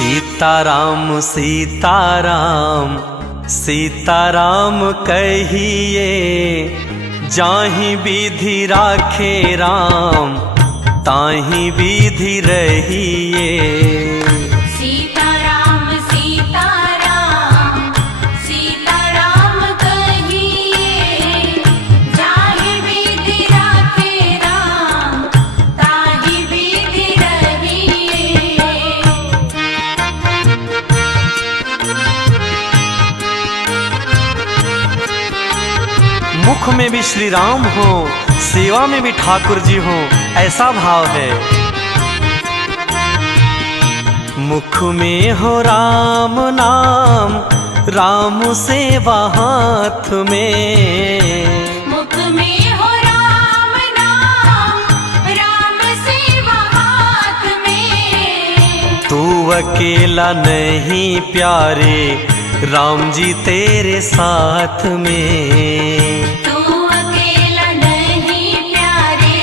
सीताराम सीताराम सीताराम कहिए, जाहि विधि राखे राम ताहि विधि रहिए। सीताराम सीताराम सीताराम कहिए, जाहि विधि राखे राम ताहि विधि रहिए। मुख में भी श्री राम हो, सेवा में भी ठाकुर जी हो, ऐसा भाव है। मुख में हो राम नाम, राम सेवा हाथ में। मुख में हो राम नाम, राम सेवा हाथ में। तू अकेला नहीं प्यारे, राम जी तेरे साथ में। तू अकेला नहीं प्यारे,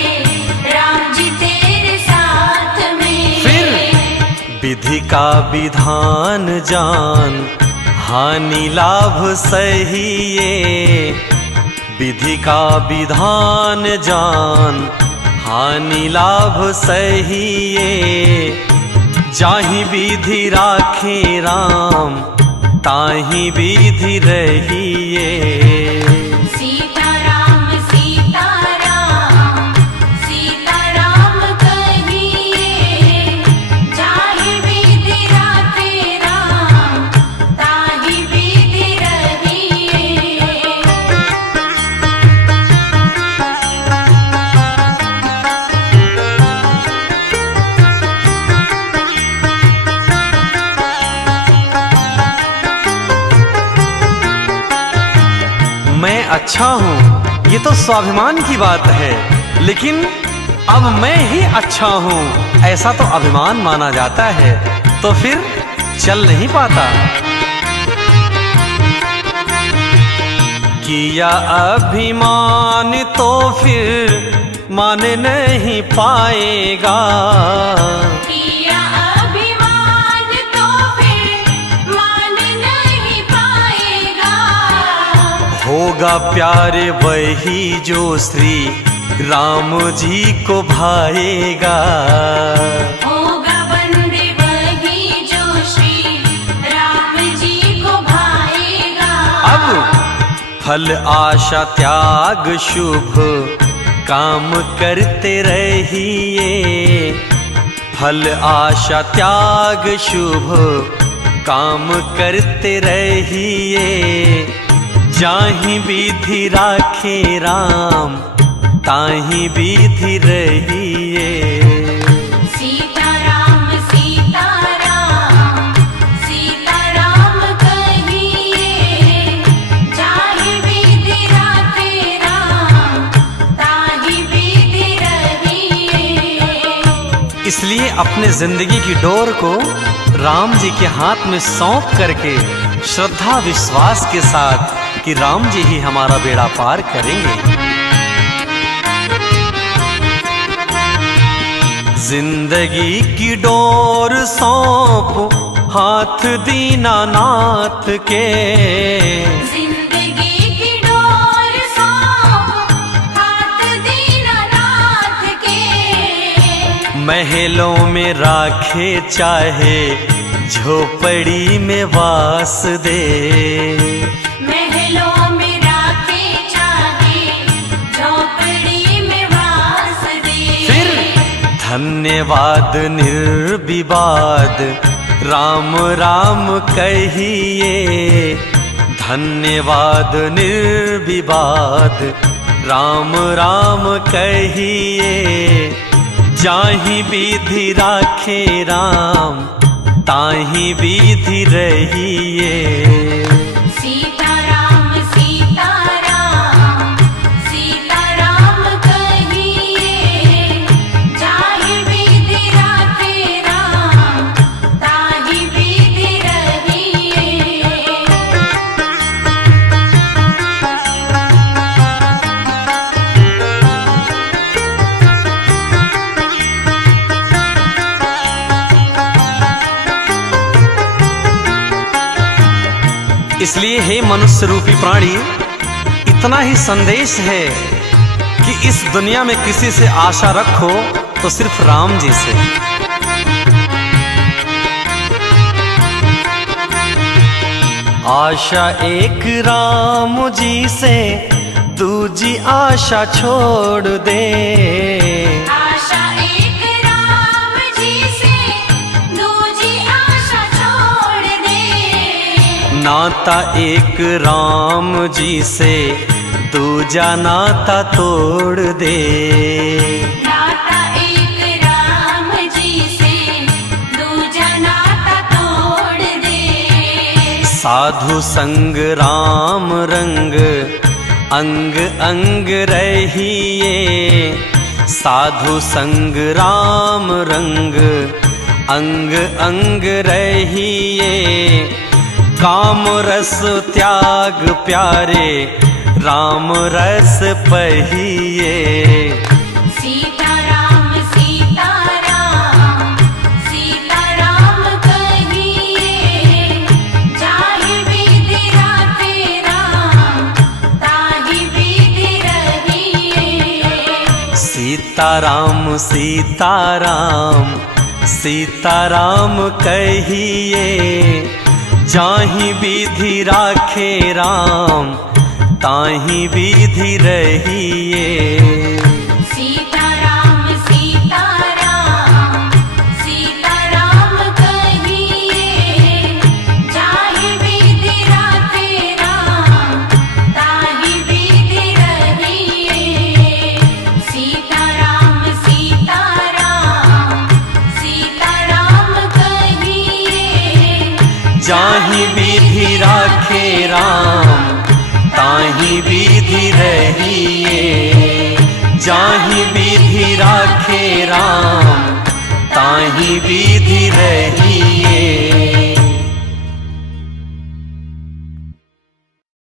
राम जी तेरे साथ में। फिर विधि का विधान जान, हानि लाभ सहिए। विधि का विधान जान, हानि लाभ सहिए। जाहि विधि राखे राम ताहि विधि रहिए। सीताराम सीताराम सीताराम कहिए, जाहि विधि राखे राम ताहि विधि रहिए। मैं अच्छा हूँ, ये तो स्वाभिमान की बात है, लेकिन अब मैं ही अच्छा हूँ ऐसा तो अभिमान माना जाता है, तो फिर चल नहीं पाता। किया अभिमान तो फिर मान नहीं पाएगा। किया अभिमान तो फिर मान नहीं पाएगा। होगा प्यारे वही जो श्री राम जी को भाएगा। होगा बंदे वही जो श्री राम जी को भाएगा। अब फल आशा त्याग शुभ काम करते रहिए। फल आशा त्याग शुभ काम करते रहिए। जाहि विधि राखे राम ताहि विधि रहिए। सीताराम सीताराम सीताराम कहिए, जाहि विधि राखे राम ताहि विधि रहिए। इसलिए अपने जिंदगी की डोर को राम जी के हाथ में सौंप करके श्रद्धा विश्वास के साथ कि राम जी ही हमारा बेड़ा पार करेंगे। जिंदगी की डोर सौंप हाथ दीनानाथ के। जिंदगी की डोर सौंप हाथ दीनानाथ के। महलों में राखे चाहे झोपड़ी में वास दे। महलों में राखे चाहे झोपड़ी में वास दे। फिर धन्यवाद निर्विवाद राम राम कहिए। धन्यवाद निर्विवाद राम राम कहिए। जाहि विधि राखे राम ताहि विधि रहिए। सीताराम सीताराम सीताराम कहिए, जाहि विधि राखे राम ताहि विधि रहिए। इसलिए हे मनुष्य रूपी प्राणी, इतना ही संदेश है कि इस दुनिया में किसी से आशा रखो तो सिर्फ राम जी से। आशा एक राम जी से, दूजी आशा छोड़ दे। आशा एक राम जी से, दूजी आशा छोड़ दे। नाता एक राम जी से, दूजा नाता तोड़ दे। नाता एक राम जी से, दूजा नाता तोड़ दे। साधु संग राम रंग, अंग अंग रहिए। साधु संग राम रंग, अंग अंग रहिए। काम रस त्याग प्यारे, राम रस पहिए। सीताराम सीताराम, सीताराम कहिए। जाहि विधि राखे राम, ताहि विधि रहिए। सीताराम सीताराम, सीताराम कहिए। जाहि विधि राखे राम, ताहि विधि रहिए। सीताराम सीताराम, सीताराम कहिए। जाहि विधि राखे राम, ताहि विधि रहिए। सीताराम सीताराम, सीताराम कहिए। जाहि विधि राखे राम, ताहि विधि रहिए। जाहि विधि राखे राम, ताहि विधि रहिए।